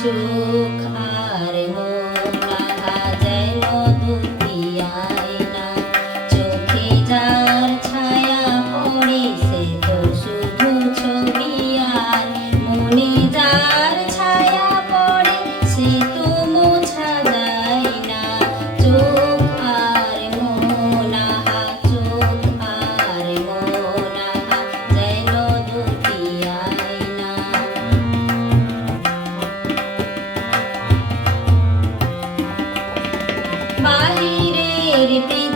চোখ আর মন repeat.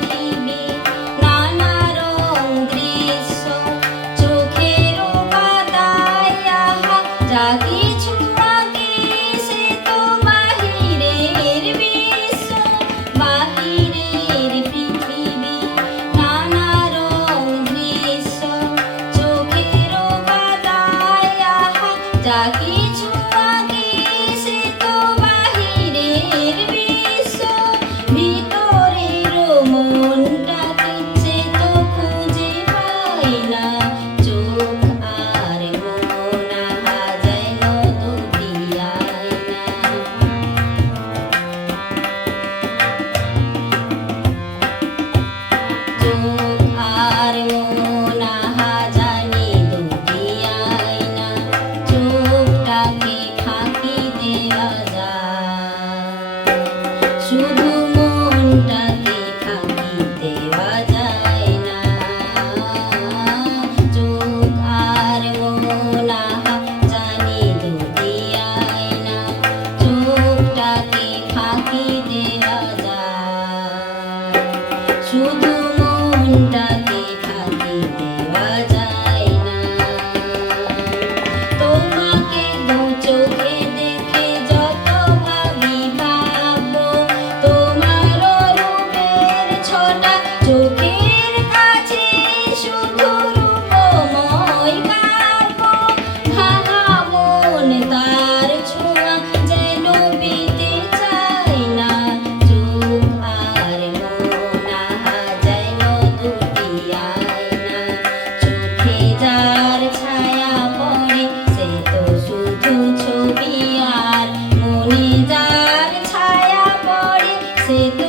ajuda. se